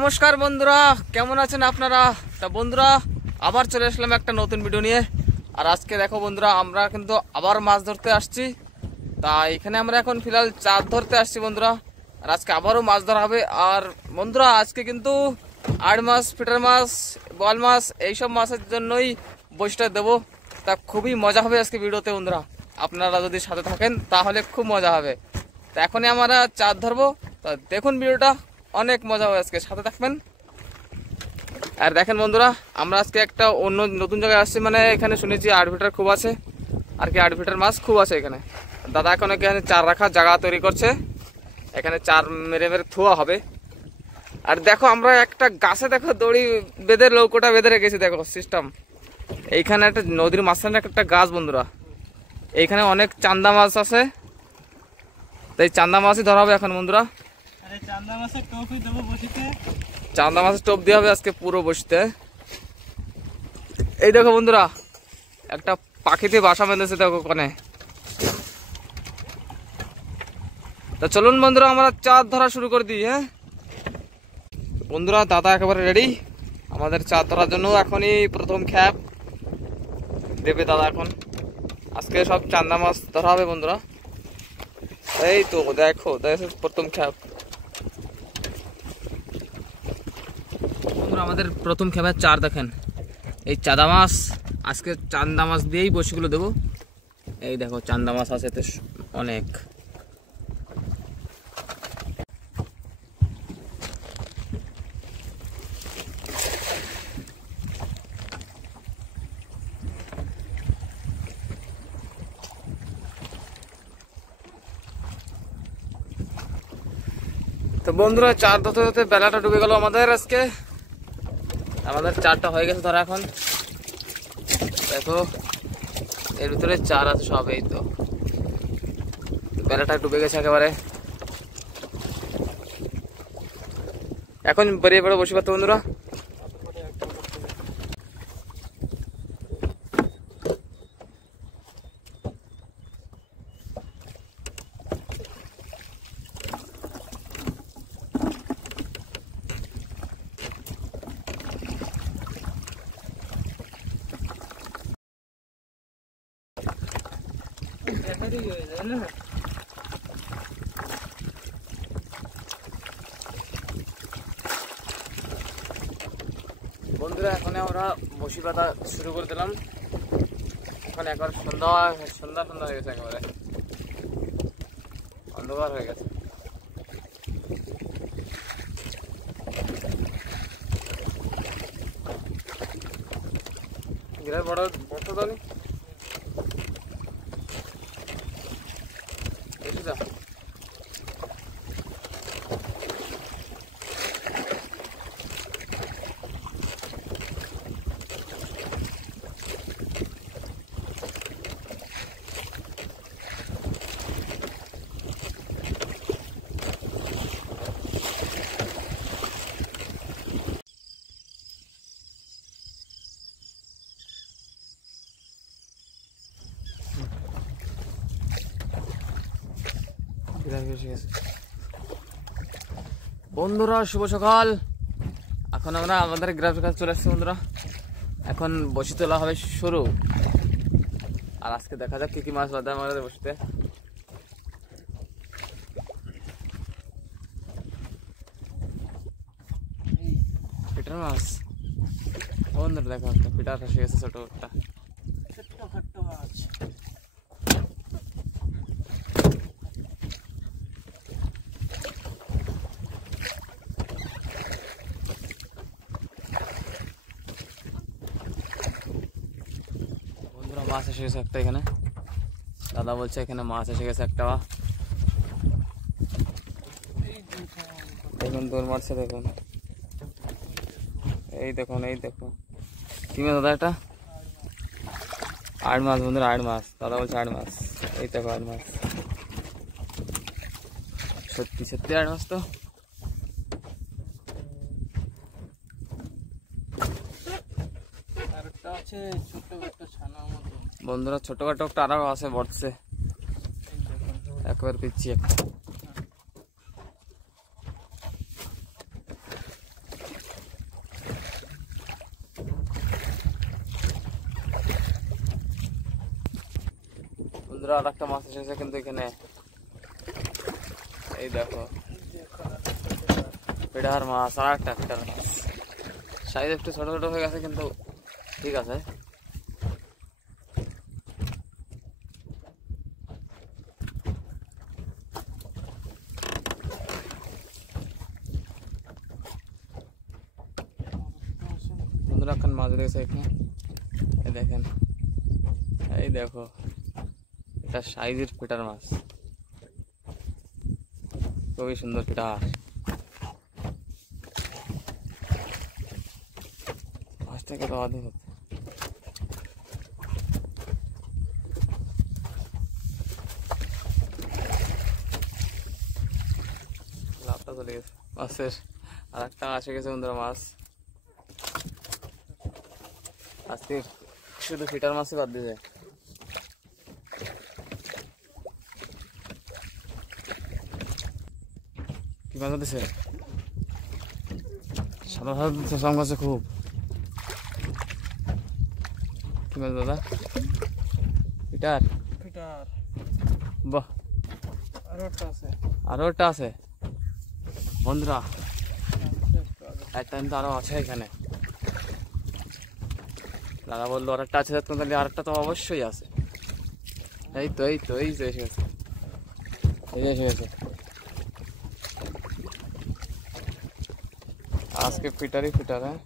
নমস্কার বন্ধুরা, কেমন আছেন আপনারা? তা বন্ধুরা, আবার চলে আসলাম একটা নতুন ভিডিও নিয়ে। আর আজকে দেখো বন্ধুরা, আমরা কিন্তু আবার মাছ ধরতে আসছি। তা এখানে আমরা এখন ফিলহাল চার ধরতে আসছি বন্ধুরা। আর আজকে আবারও মাছ ধরা হবে। আর বন্ধুরা, আজকে কিন্তু আড় মাছ, ফিটার মাছ, বোয়াল মাছ, এইসব মাছের জন্যই বসিটা দেবো। তা খুবই মজা হবে আজকে ভিডিওতে বন্ধুরা। আপনারা যদি সাথে থাকেন তাহলে খুব মজা হবে। তা এখনই আমরা চার ধরবো। তা দেখুন ভিডিওটা, অনেক মজা হবে, আজকে সাথে থাকবেন। আর দেখেন বন্ধুরা, আমরা আজকে একটা অন্য নতুন জায়গায় আসছি। মানে এখানে শুনেছি আড়ভিটার খুব আছে, আর কি আড়ভিটার মাছ খুব আছে এখানে। দাদা এখন এখানে চার রাখার জায়গা তৈরি করছে, এখানে চার মেরে মেরে থোয়া হবে। আর দেখো, আমরা একটা গাছে দেখো দড়ি বেঁধে, লৌকোটা বেঁধে রেখেছি। দেখো সিস্টেম, এইখানে একটা নদীর মাঝখানে একটা গাছ বন্ধুরা, এইখানে অনেক চান্দা মাছ আছে। তাই চান্দা মাছই ধরা হবে এখন বন্ধুরা। চান্দা মাছের টোপই দেবো বসিতে। চান্দা মাছের টোপ দিয়ে হবে আজকে পুরো বসতে। এই দেখো বন্ধুরা, একটা পাখিতে বাসা বেঁধেছে দেখো ওখানে। তা চলুন বন্ধুরা, আমরা চাঁদ ধরা শুরু করে দিই। হ্যাঁ বন্ধুরা, দাদা একেবারে রেডি আমাদের চাঁদ ধরার জন্য। এখনই প্রথম খ্যাপ দেবে দাদা। এখন আজকে সব চান্দা মাছ ধরা হবে বন্ধুরা। এই তো দেখো, দেখো প্রথম খ্যাপ বন্ধুরা, আমাদের প্রথম খেপার চার দেখেন। এই চাঁদা মাছ, আজকে চান্দা মাছ দিয়েই বসিগুলো দেবো। এই দেখো চান্দা মাছ আছে তো অনেক। তো বন্ধুরা, চার ধরতে ধরতে বেলাটা ডুবে গেল আমাদের। আজকে আমাদের চারটা হয়ে গেছে ধরা। এখন দেখো এর ভিতরে চার আছে সব। এই তো বেলাটা ডুবে গেছে একেবারে। এখন বেরিয়ে পড়ে বসে পারতো বন্ধুরা। বন্ধুরা, এখন আমরা বসি পাতা শুরু করে দিলাম। এখন একবার সন্ধ্যা সন্ধ্যা হয়ে গেছে, একেবারে অন্ধকার হয়ে গেছে। বড় বড় দানি যা। বন্ধুরা শুভ সকাল। এখন আমরা আমাদের গ্রামের কাছে চলে আসছি বন্ধুরা। এখন বসি তোলা হবে শুরু। আর আজকে দেখা যাক কি কি মাছ বাঁধে আমাদের বসিতে। পিটার মাছ বন্ধুরা, দেখো একটা পিটার ফাঁসে গেছে, ছোট একটা ছোট্ট মাছ। মাছ এসে গেছে একটা এখানে। দাদা বলছে এখানে মাছ এসে গেছে একটা। দেখুন দৌড় মারছে, দেখুন এই দেখুন, এই দেখুন কি মাছ দাদা? এটা আড় মাছ বন্ধুরা, আড় মাছ। দাদা বলছে আড় মাছ। এই দেখো আড় মাছ, সত্যি সত্যি আড় মাছ। তো বন্ধুরা, ছোটখাটো একটা আরো আছে বড়ছে, একবার পিচ্ছি একটা। বন্ধুরা আর একটা মাছ এসেছে কিন্তু এখানে, এই দেখো পিটার মাছ, আর একটা পিটার মাছ। সাইজ একটু ছোট ছোট হয়ে গেছে কিন্তু ঠিক আছে। বন্ধুরা এখন মাছ দেখেছে এখানে, এই দেখেন, এই দেখো এটা সাইজের পিটার মাছ, খুবই সুন্দর পিটার মাছ থেকে তো অধিক হচ্ছে। লাভটা চলে গেছে মাছের, আর একটা আসে গেছে বন্ধুরা মাছ। আজকে শুধু পিটার মাছই বাদ দিয়েছে। কি মাছ দিছে? সাদা সাদা দিচ্ছে সব গাছে খুব। কি মাছ দাদা? পিটার? পিটার। বাহ, আরো একটা আছে। আরো একটা আছে বন্ধুরা, একটা কিন্তু আরো আছে এখানে। দাদা বললো আর একটা আছে, তাহলে আর একটা তো অবশ্যই আছে। এই তো এই তো এই যে এসে গেছে, এই যে এসে গেছে। আজকে পিটারই পিটার, হ্যাঁ।